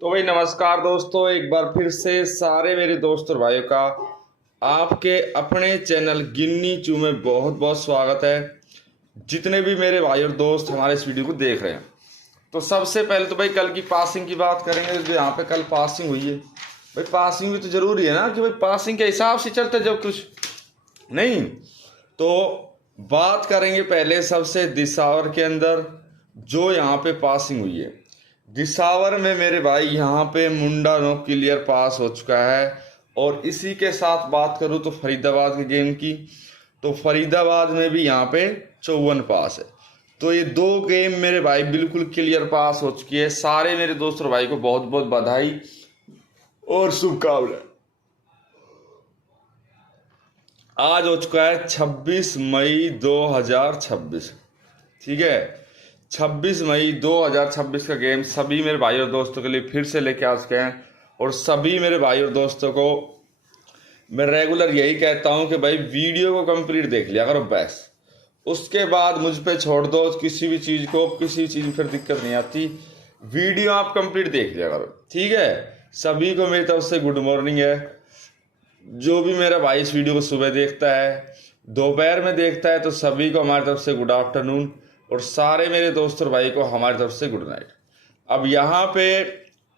तो भाई नमस्कार दोस्तों, एक बार फिर से सारे मेरे दोस्त और भाइयों का आपके अपने चैनल गिन्नी चू में बहुत बहुत स्वागत है। जितने भी मेरे भाई और दोस्त हमारे इस वीडियो को देख रहे हैं, तो सबसे पहले तो भाई कल की पासिंग की बात करेंगे। जो यहाँ पे कल पासिंग हुई है, भाई पासिंग भी तो जरूरी है ना कि भाई पासिंग के हिसाब से चलते जब कुछ नहीं। तो बात करेंगे पहले सबसे दिसावर के अंदर जो यहाँ पे पासिंग हुई है। दिसावर में मेरे भाई यहाँ पे मुंडा नो क्लियर पास हो चुका है। और इसी के साथ बात करूँ तो फरीदाबाद के गेम की, तो फरीदाबाद में भी यहाँ पे 54 पास है। तो ये दो गेम मेरे भाई बिल्कुल क्लियर पास हो चुकी है। सारे मेरे दोस्त और भाई को बहुत बहुत बधाई और शुभकामनाएं। आज हो चुका है 26 मई 2026, ठीक है। 26 मई 2026 का गेम सभी मेरे भाई और दोस्तों के लिए फिर से लेके आ चुके हैं। और सभी मेरे भाई और दोस्तों को मैं रेगुलर यही कहता हूं कि भाई वीडियो को कंप्लीट देख लिया करो बस, उसके बाद मुझ पे छोड़ दो किसी भी चीज़ को। किसी चीज़ में फिर दिक्कत नहीं आती, वीडियो आप कंप्लीट देख लिया करो, ठीक है। सभी को मेरी तरफ से गुड मॉर्निंग है। जो भी मेरा भाई इस वीडियो को सुबह देखता है, दोपहर में देखता है, तो सभी को हमारी तरफ से गुड आफ्टरनून। और सारे मेरे दोस्त और भाई को हमारी तरफ से गुड नाइट। अब यहाँ पे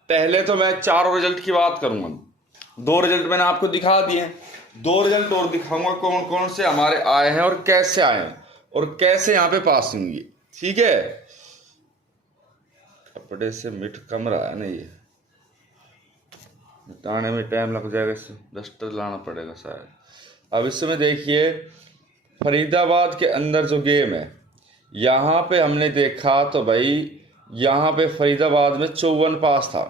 पहले तो मैं चारों रिजल्ट की बात करूंगा। दो रिजल्ट मैंने आपको दिखा दिए, दो रिजल्ट और दिखाऊंगा कौन कौन से हमारे आए हैं और कैसे आए हैं और कैसे यहाँ पे पासिंग हुई, ठीक है। कपड़े से मिट कम रहा है ना, ये मिटाने में टाइम लग जाएगा, इससे डस्टर लाना पड़ेगा शायद। अब इसमें देखिए फरीदाबाद के अंदर जो गेम है, यहाँ पे हमने देखा तो भाई यहाँ पे फरीदाबाद में 54 पास था।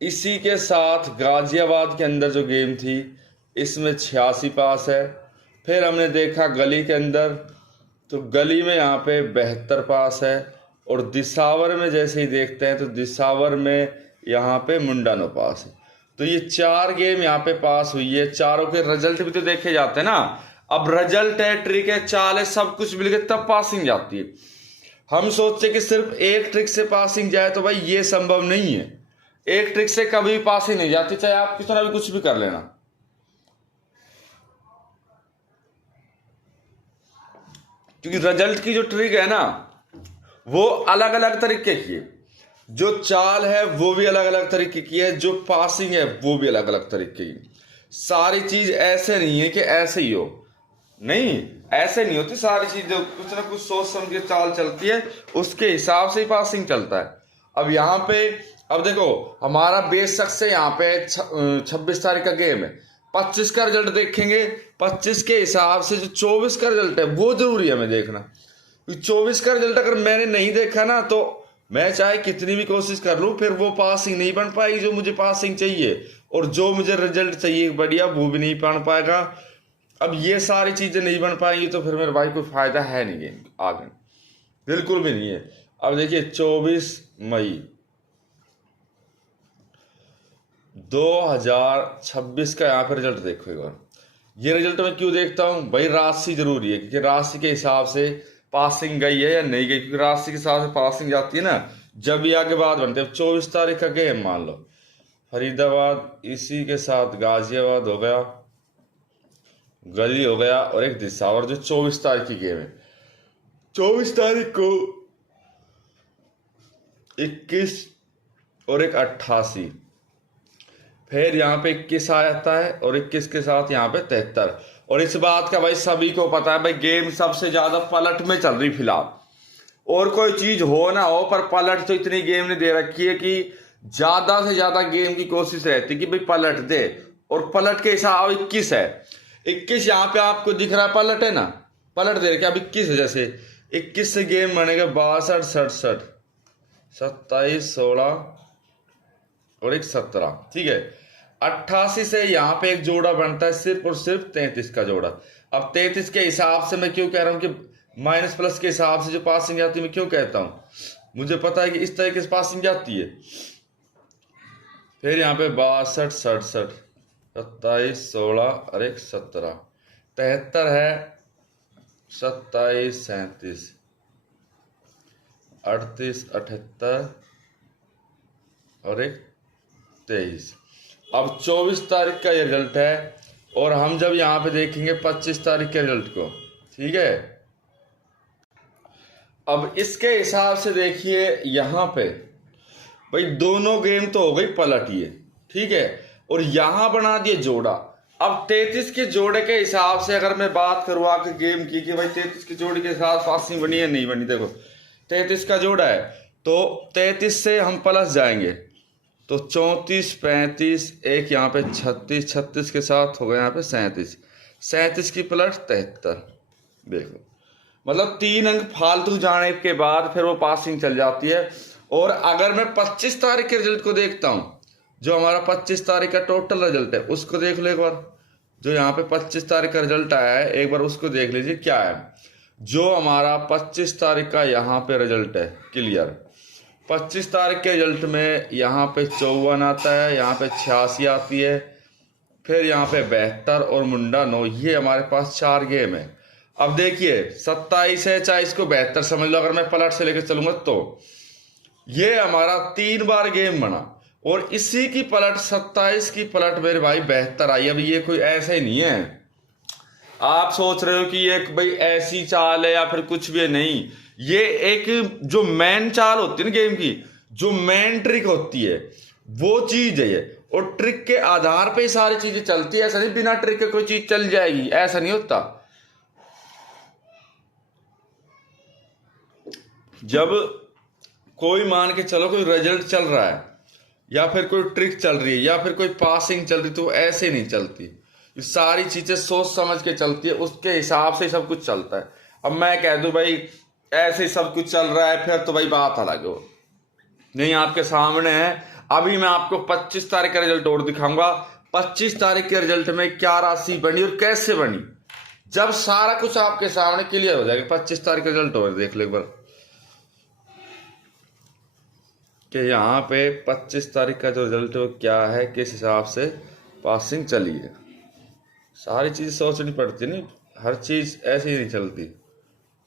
इसी के साथ गाजियाबाद के अंदर जो गेम थी इसमें 86 पास है। फिर हमने देखा गली के अंदर, तो गली में यहाँ पे 72 पास है। और दिसावर में जैसे ही देखते हैं तो दिसावर में यहाँ पे मुंडानो पास है। तो ये चार गेम यहाँ पे पास हुई है। चारों के रिजल्ट भी तो देखे जाते हैं ना। अब रिजल्ट है, ट्रिक है, चाल है, सब कुछ मिलके तब पासिंग जाती है। हम सोचते कि सिर्फ एक ट्रिक से पासिंग जाए, तो भाई ये संभव नहीं है। एक ट्रिक से कभी भी पासिंग नहीं जाती, चाहे आप कितना भी कुछ भी कर लेना। क्योंकि रिजल्ट की जो ट्रिक है ना वो अलग अलग तरीके की है, जो चाल है वो भी अलग अलग तरीके की है, जो पासिंग है वो भी अलग अलग तरीके की। सारी चीज ऐसे नहीं है कि ऐसे ही हो, नहीं ऐसे नहीं होती सारी चीजें। कुछ ना कुछ सोच समझ के चाल चलती है, उसके हिसाब से ही पासिंग चलता है। अब यहाँ पे अब देखो हमारा बेशक से यहाँ पे 26 तारीख का गेम है, 25 का रिजल्ट देखेंगे। 25 के हिसाब से जो 24 का रिजल्ट है वो जरूरी है हमें देखना। 24 का रिजल्ट अगर मैंने नहीं देखा ना, तो मैं चाहे कितनी भी कोशिश कर लूं, फिर वो पासिंग नहीं बन पाएगी जो मुझे पासिंग चाहिए। और जो मुझे रिजल्ट चाहिए बढ़िया, वो भी नहीं बन पाएगा। अब ये सारी चीजें नहीं बन पाएंगी तो फिर मेरे भाई कोई फायदा है नहीं गेम आगे, बिल्कुल भी नहीं है। अब देखिए 24 मई 2026 का यहाँ पे रिजल्ट देखो एक बार। ये रिजल्ट मैं क्यों देखता हूँ भाई, राशि जरूरी है, क्योंकि राशि के हिसाब से पासिंग गई है या नहीं गई। क्योंकि राशि के हिसाब से पासिंग जाती है ना, जब भी आगे बात बनते हैं। 24 तारीख का गेम मान लो फरीदाबाद, इसी के साथ गाजियाबाद हो गया, गली हो गया, और एक दिसावर जो 24 तारीख की गेम है। 24 तारीख को 21 और एक 88, फिर यहाँ पे 21 आ जाता है और 21 के साथ यहाँ पे 73। और इस बात का भाई सभी को पता है भाई, गेम सबसे ज्यादा पलट में चल रही फिलहाल। और कोई चीज हो ना हो, पर पलट तो इतनी गेम ने दे रखी है कि ज्यादा से ज्यादा गेम की कोशिश रहती है कि भाई पलट दे। और पलट के हिसाब 21 है, 21 यहाँ पे आपको दिख रहा है पलट है ना, पलट दे रखे। अब 21 है, जैसे 21 से गेम बनेगा 62, 67, 27, 16 और एक 17, ठीक है। 88 से यहाँ पे एक जोड़ा बनता है सिर्फ और सिर्फ 33 का जोड़ा। अब 33 के हिसाब से मैं क्यों कह रहा हूँ कि माइनस प्लस के हिसाब से जो पासिंग जाती है, मैं क्यों कहता हूँ, मुझे पता है कि इस तरीके से पासिंग जाती है। फिर यहाँ पे 62, 67, 27, 16 और एक 17, 73 है, 27, 37, 38, 78, और एक 23। अब 24 तारीख का ये रिजल्ट है, और हम जब यहाँ पे देखेंगे 25 तारीख के रिजल्ट को, ठीक है। अब इसके हिसाब से देखिए यहाँ पे भाई दोनों गेम तो हो गई पलट ये, ठीक है, और यहां बना दिए जोड़ा। अब 33 के जोड़े के हिसाब से अगर मैं बात करूँ आके गेम की कि भाई 33 के जोड़े के साथ पासिंग बनी है नहीं बनी, देखो 33 का जोड़ा है तो 33 से हम प्लस जाएंगे तो 34 35, एक यहाँ पे 36, 36 के साथ हो गया यहाँ पे 37, 37 की प्लस 73। देखो मतलब 3 अंक फालतू जाने के बाद फिर वो पासिंग चल जाती है। और अगर मैं 25 तारीख के रिजल्ट को देखता हूं, जो हमारा 25 तारीख का टोटल रिजल्ट है उसको देख लो एक बार। जो यहाँ पे 25 तारीख का रिजल्ट आया है एक बार उसको देख लीजिए क्या है। जो हमारा 25 तारीख का यहाँ पे रिजल्ट है क्लियर, 25 तारीख के रिजल्ट में यहाँ पे 54 आता है, यहाँ पे 86 आती है, फिर यहाँ पे 72 और मुंडा 9। ये हमारे पास 4 गेम है। अब देखिए 27 है, चाहे इसको 72 समझ लो, अगर मैं पलट से लेकर चलूंगा तो ये हमारा 3 बार गेम बना, और इसी की पलट 27 की पलट मेरे भाई 72 आई। अब ये कोई ऐसा ही नहीं है आप सोच रहे हो कि ये भाई ऐसी चाल है या फिर कुछ भी है, नहीं। ये एक जो मेन चाल होती है ना गेम की, जो मेन ट्रिक होती है वो चीज है ये, और ट्रिक के आधार पे सारी चीजें चलती है। ऐसा नहीं बिना ट्रिक के कोई चीज चल जाएगी, ऐसा नहीं होता। जब कोई मान के चलो कोई रिजल्ट चल रहा है या फिर कोई ट्रिक चल रही है या फिर कोई पासिंग चल रही, तो ऐसे नहीं चलती। ये सारी चीजें सोच समझ के चलती है, उसके हिसाब से सब कुछ चलता है। अब मैं कह दूं भाई ऐसे सब कुछ चल रहा है, फिर तो भाई बात अलग हो नहीं। आपके सामने है, अभी मैं आपको 25 तारीख का रिजल्ट और दिखाऊंगा। 25 तारीख के रिजल्ट में क्या राशि बनी और कैसे बनी, जब सारा कुछ आपके सामने क्लियर हो जाएगा। 25 तारीख का रिजल्ट और देख लो एक बार कि यहाँ पे 25 तारीख का जो रिजल्ट है वो क्या है, किस हिसाब से पासिंग चली है। सारी चीज़ सोचनी पड़ती नहीं, हर चीज़ ऐसे ही नहीं चलती।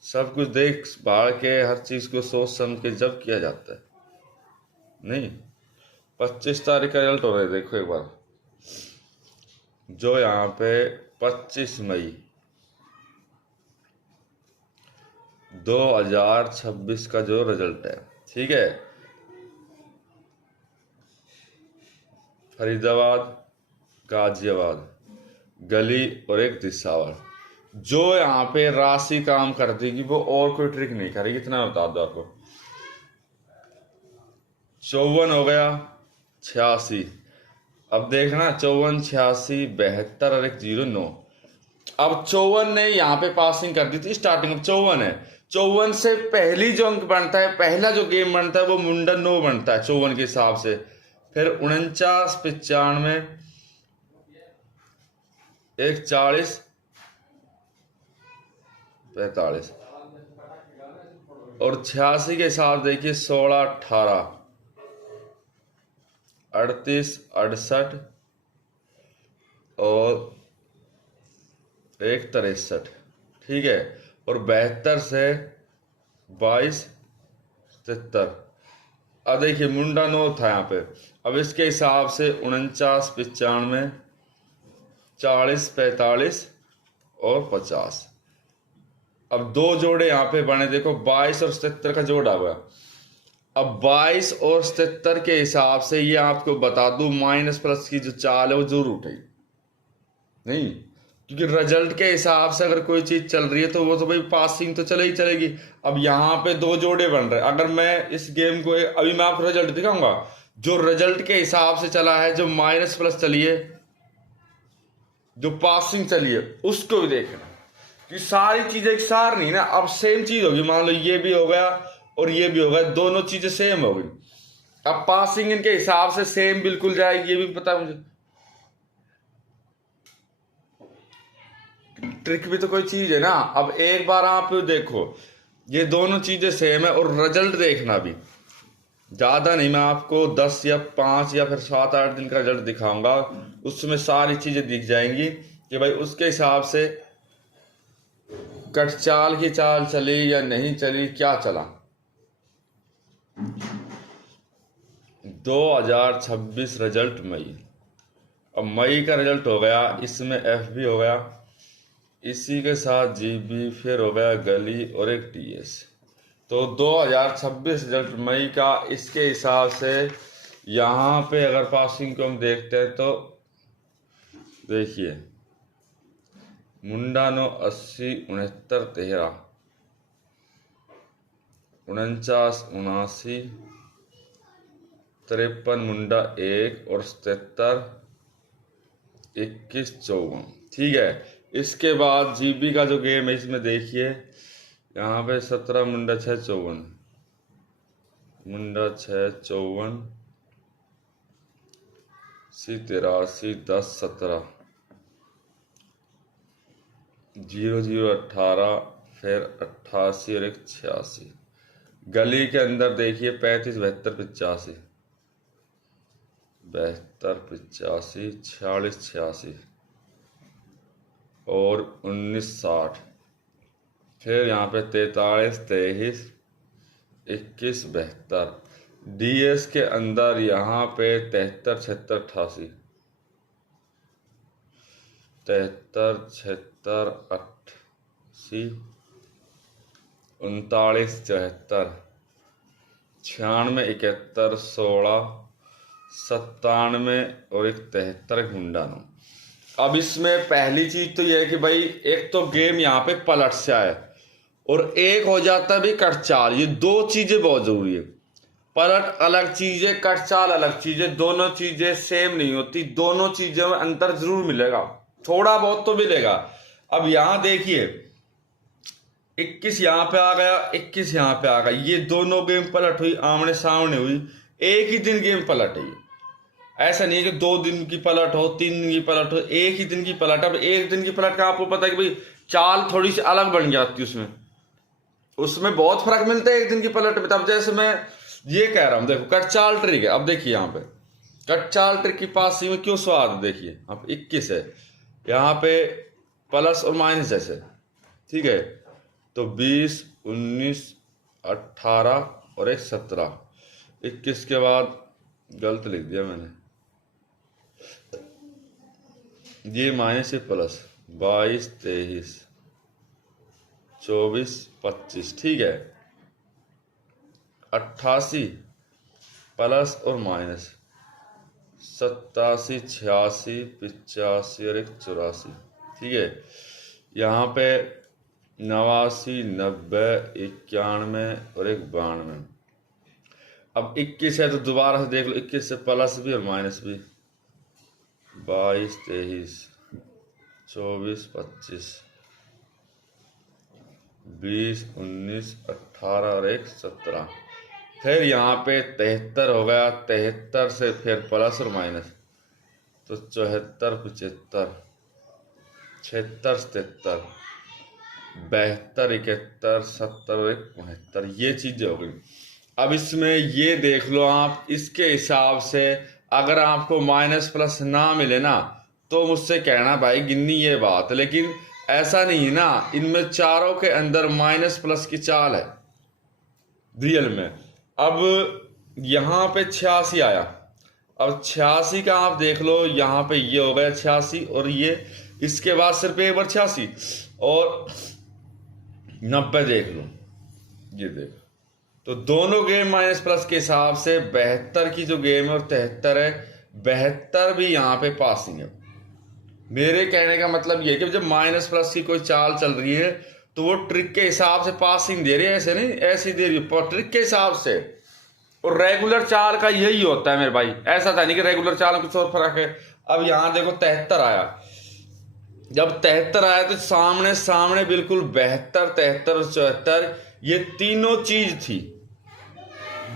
सब कुछ देख भाड़ के हर चीज़ को सोच समझ के जब किया जाता है नहीं। 25 तारीख का रिजल्ट हो रहा है, देखो एक बार। जो यहाँ पे 25 मई 2026 का जो रिजल्ट है, ठीक है, फरीदाबाद, गाजियाबाद, गली और एक दिशावर। जो यहाँ पे राशि काम करती कि वो और कोई ट्रिक नहीं करेगी, इतना बता दो आपको। 54 हो गया, 86। अब देखना 54 86 72 और एक 09। अब 54 ने यहाँ पे पासिंग कर दी थी स्टार्टिंग में, 54 है। 54 से पहली जो अंक बनता है, पहला जो गेम बनता है वो मुंडन 9 बनता है 54 के हिसाब से। फिर 49 95 एक 40 45 और 86 के हिसाब देखिए 16 18 38 68 और एक 63, ठीक है, और 72 से 22 73। अब देखिए मुंडा 9 था यहाँ पे। अब इसके हिसाब से 49 95 40 45 और 50। अब 2 जोड़े यहाँ पे बने, देखो 22 और 77 का जोड़ा हुआ। अब 22 और 77 के हिसाब से ये आपको बता दूं माइनस प्लस की जो चाल है वो जरूर उठेगी नहीं, क्योंकि रिजल्ट के हिसाब से अगर कोई चीज चल रही है तो वो तो भाई पासिंग तो चले ही चलेगी। अब यहाँ पे 2 जोड़े बन रहे हैं। अगर मैं इस गेम को अभी मैं आपको रिजल्ट दिखाऊंगा, जो रिजल्ट के हिसाब से चला है, जो माइनस प्लस चली है, जो पासिंग चली है, उसको भी देखना कि सारी चीजें एक सार नहीं ना। अब सेम चीज होगी, मान लो ये भी हो गया और ये भी हो गया, दोनों चीजें सेम हो गई। अब पासिंग इनके हिसाब से सेम बिल्कुल जाएगी, ये भी पता है मुझे। ट्रिक भी तो कोई चीज है ना। अब एक बार आप देखो ये दोनों चीजें सेम है, और रिजल्ट देखना भी ज्यादा नहीं, मैं आपको 10 या 5 या फिर 7 8 दिन का रिजल्ट दिखाऊंगा, उसमें सारी चीजें दिख जाएंगी कि भाई उसके हिसाब से कटचाल की चाल चली या नहीं चली, क्या चला। 2026 रिजल्ट मई। अब मई का रिजल्ट हो गया, इसमें एफ भी हो गया, इसी के साथ जीबी, फिर हो गया गली और एक टीएस। तो 2026 रिजल्ट मई का, इसके हिसाब से यहाँ पे अगर पासिंग को हम देखते हैं तो देखिए मुंडा 9 80 69 13 49 79 53 मुंडा 1 और 77 21 54। ठीक है। इसके बाद जीबी का जो गेम है इसमें देखिए यहाँ पे 17 मुंडा 6 54 मुंडा 6 54 83 10 17 0 0 18 फिर 88 और एक 86। गली के अंदर देखिए 35 72 85 72 85 46 86 और 19 60। फिर यहाँ पे 43 23 21 72। डीएस के अंदर यहाँ पे 73 76 88 73 76 88 39 74 96 71 16 97 और एक 73 एक मुंडा 9। अब इसमें पहली चीज तो यह है कि भाई एक तो गेम यहाँ पे पलट से आया और एक हो जाता है भाई कट चाल। ये दो चीजें बहुत जरूरी है। पलट अलग चीज है, कट चाल अलग चीज है, दोनों चीजें सेम नहीं होती, दोनों चीजों में अंतर जरूर मिलेगा, थोड़ा बहुत तो मिलेगा। अब यहां देखिए 21 यहाँ पे आ गया, 21 यहाँ पे आ गया, ये दोनों गेम पलट हुई, आमने सामने हुई, एक ही दिन गेम पलट है। ऐसा नहीं है कि 2 दिन की पलट हो, 3 दिन की पलट हो, एक ही दिन की पलट। अब एक दिन की पलट का आपको पता है कि भाई चाल थोड़ी सी अलग बन जाती है, उसमें बहुत फर्क मिलता है एक दिन की पलट में। तब जैसे मैं ये कह रहा हूं, देखो कट चाल ट्रिक है। अब देखिए यहाँ पे कट चाल ट्रिक की पासी में क्यों स्वाद, देखिए अब 21 है, यहाँ पे प्लस और माइनस जैसे, ठीक है, तो 20 19 18 और एक 17। 21 के बाद गलत लिख दिया मैंने, ये माइनस से प्लस 22 23 24 25, ठीक है। 88 प्लस और माइनस 87 86 85 और एक 84, ठीक है। यहाँ पे 89 90 91 और एक 92। अब 21 है तो दोबारा से देख लो, 21 से प्लस भी और माइनस भी, 22 23 24 25 20 19 18 और एक 17। फिर यहाँ पे 73 हो गया, 73 से फिर प्लस और माइनस, तो 74 75 76 77 72 71 70 और एक 72, ये चीजें हो गई। अब इसमें ये देख लो आप, इसके हिसाब से अगर आपको माइनस प्लस ना मिले ना तो मुझसे कहना भाई गिन्नी ये बात, लेकिन ऐसा नहीं है ना, इनमें चारों के अंदर माइनस प्लस की चाल है रियल में। अब यहाँ पे 86 आया, अब 86 का आप देख लो, यहाँ पे ये हो गया 86 और ये इसके बाद सिर्फ एक बार 86 और 90 देख लो, ये देखो, तो दोनों गेम माइनस प्लस के हिसाब से 72 की जो गेम है और 73 है, 72 भी यहाँ पे पासिंग है। मेरे कहने का मतलब ये कि जब माइनस प्लस की कोई चाल चल रही है तो वो ट्रिक के हिसाब से पासिंग दे रही है, ऐसे नहीं ऐसी दे रही है ट्रिक के हिसाब से। और रेगुलर चाल का यही होता है मेरे भाई, ऐसा था नहीं कि रेगुलर चाल में कुछ और फर्क है। अब यहाँ देखो 73 आया, जब 73 आया तो सामने सामने बिल्कुल 72 73 और 74 ये तीनों चीज थी,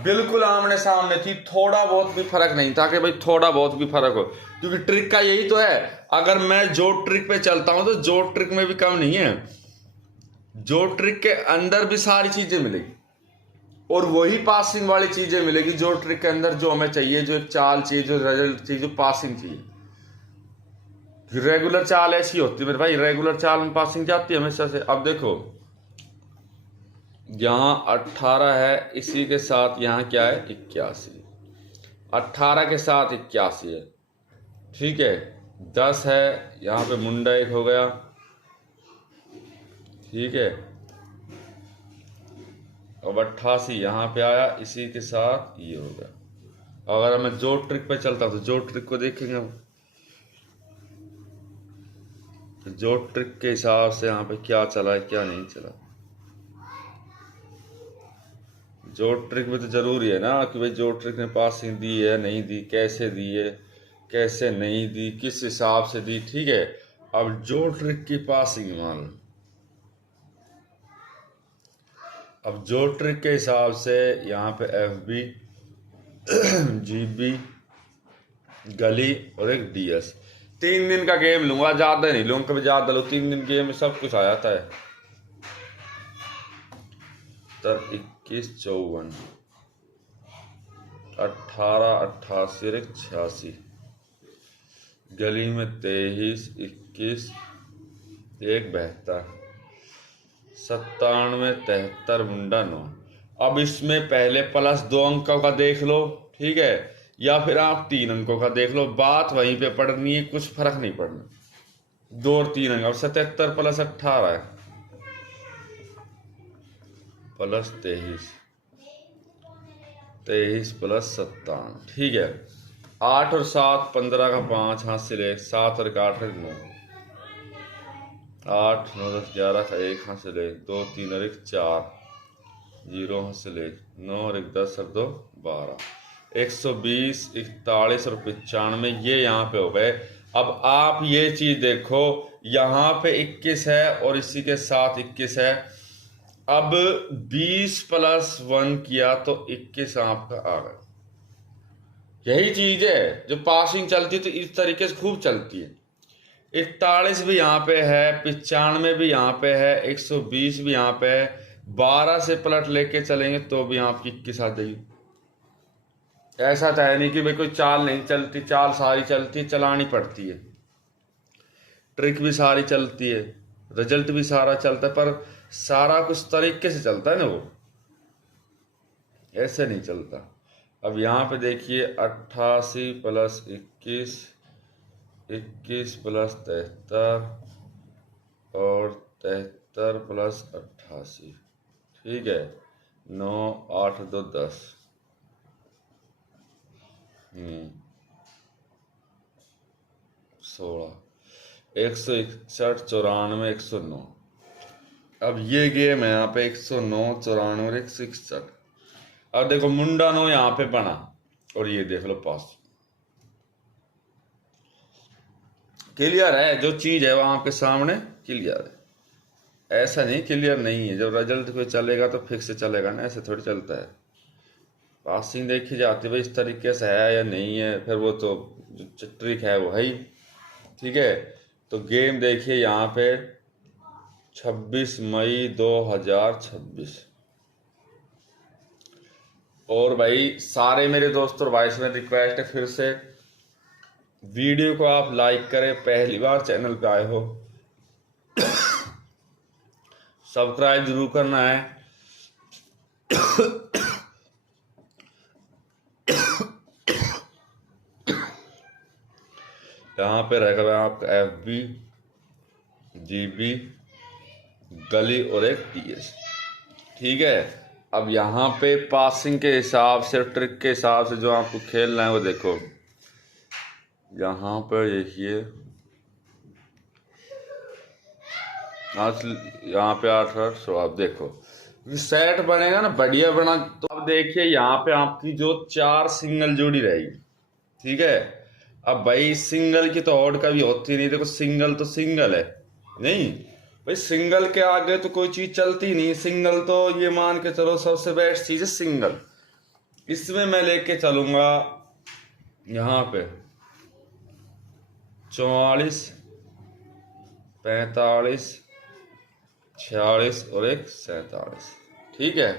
बिल्कुल आमने सामने थी, थोड़ा बहुत भी फर्क नहीं था कि भाई थोड़ा बहुत भी फर्क हो, क्योंकि ट्रिक का यही तो है। अगर मैं जो ट्रिक पे चलता हूं तो जो ट्रिक में भी कम नहीं है, जो ट्रिक के अंदर भी सारी चीजें मिलेगी और वही पासिंग वाली चीजें मिलेगी जो ट्रिक के अंदर जो हमें चाहिए, जो एक चाल चाहिए, जो रिजल्ट चाहिए, जो पासिंग चाहिए। रेगुलर चाल ऐसी होती है मेरे भाई, रेगुलर चाल में पासिंग जाती है हमेशा से। अब देखो यहाँ 18 है, इसी के साथ यहाँ क्या है 81, 18 के साथ 81 है, ठीक है। 10 है, यहाँ पे मुंडा एक हो गया, ठीक है। अब 88 यहाँ पे आया, इसी के साथ ये हो गया। अगर मैं जोड़ ट्रिक पे चलता तो जोड़ ट्रिक को देखेंगे हम, तो जोड़ ट्रिक के हिसाब से यहाँ पे क्या चला है क्या नहीं चला। जोड़ ट्रिक में तो जरूरी है ना कि भाई जोड़ ट्रिक ने पासिंग दी है नहीं दी, कैसे दी है कैसे नहीं दी, किस हिसाब से दी, ठीक है। अब जोड़ ट्रिक की पासिंग मान लो, अब जोड़ ट्रिक के हिसाब से यहाँ पे FB GB गली और एक DS, 3 दिन का गेम लूंगा, ज्यादा नहीं लूंगा, कभी ज्यादा लो, 3 दिन गेम में सब कुछ आ जाता है। तर 21 54 18 88 और 86, गली में 23 21 1 72 97 73 मुंडा 9। अब इसमें पहले प्लस 2 अंकों का देख लो, ठीक है, या फिर आप 3 अंकों का देख लो, बात वहीं पे पढ़नी है, कुछ फर्क नहीं पड़ना, 2 और 3 अंक। अब 77 प्लस 18 है प्लस 23, 23 प्लस 57, ठीक है। 8 और 7 15 का 5 हाथ से ले, 7 और 8 9, 8 9 10 11 का 1 हाथ से ले, 2 3 और 1 4, 0 हाथ से ले, 9 और 1 10 और 2 12, 120 41 और 95 ये यहाँ पे हो गए। अब आप ये चीज देखो, यहाँ पे 21 है और इसी के साथ 21 है। अब 20 प्लस 1 किया तो 21 आपका आ गया। यही चीज है जो पासिंग चलती है तो इस तरीके से खूब चलती है। 41 भी यहाँ पे है, 95 भी यहाँ पे है, 120 भी यहाँ पे है, 12 से पलट लेके चलेंगे तो भी आपकी 21 आ जाएगी। ऐसा तो है नहीं कि भाई कोई चाल नहीं चलती, चाल सारी चलती है, चलानी पड़ती है, ट्रिक भी सारी चलती है, रिजल्ट भी सारा चलता है, पर सारा कुछ तरीके से चलता है ना, वो ऐसे नहीं चलता। अब यहाँ पे देखिए 88 प्लस 21 21 प्लस 73 और 73 प्लस 88, ठीक है। 9 8 2 10 16 161 94 109। अब ये गेम है यहाँ पे 109 94 और 161। अब देखो मुंडा 9 यहाँ पे बना और ये देख लो पास, क्लियर है, जो चीज है वो आपके सामने क्लियर है। ऐसा नहीं क्लियर नहीं है, जब रिजल्ट पे चलेगा तो फिक्स से चलेगा ना, ऐसे थोड़ी चलता है। पासिंग देखी जाती है भाई इस तरीके से है या नहीं है, फिर वो तो जो ट्रिक है वो है ही, ठीक है। तो गेम देखिए यहाँ पे 26 मई 2026। और भाई सारे मेरे दोस्तों और भाई से रिक्वेस्ट है फिर से, वीडियो को आप लाइक करें, पहली बार चैनल पे आए हो सब्सक्राइब जरूर करना है। यहाँ पे रहेगा आपका FB GB गली और एक DS, ठीक है। अब यहाँ पे पासिंग के हिसाब से, ट्रिक के हिसाब से जो आपको खेलना है वो देखो, यहाँ पर देखिए यहाँ पे 8 आप देखो सेट बनेगा ना, बढ़िया बना। तो अब देखिए यहाँ पे आपकी जो 4 सिंगल जोड़ी रहेगी, ठीक है। अब भाई सिंगल की तो ऑड कभी होती नहीं, देखो सिंगल तो सिंगल है नहीं भाई, सिंगल के आगे तो कोई चीज चलती नहीं, सिंगल तो ये मान के चलो सबसे बेस्ट चीज है सिंगल। इसमें मैं लेके चलूंगा यहाँ पे 44 45 46 और एक 47, ठीक है।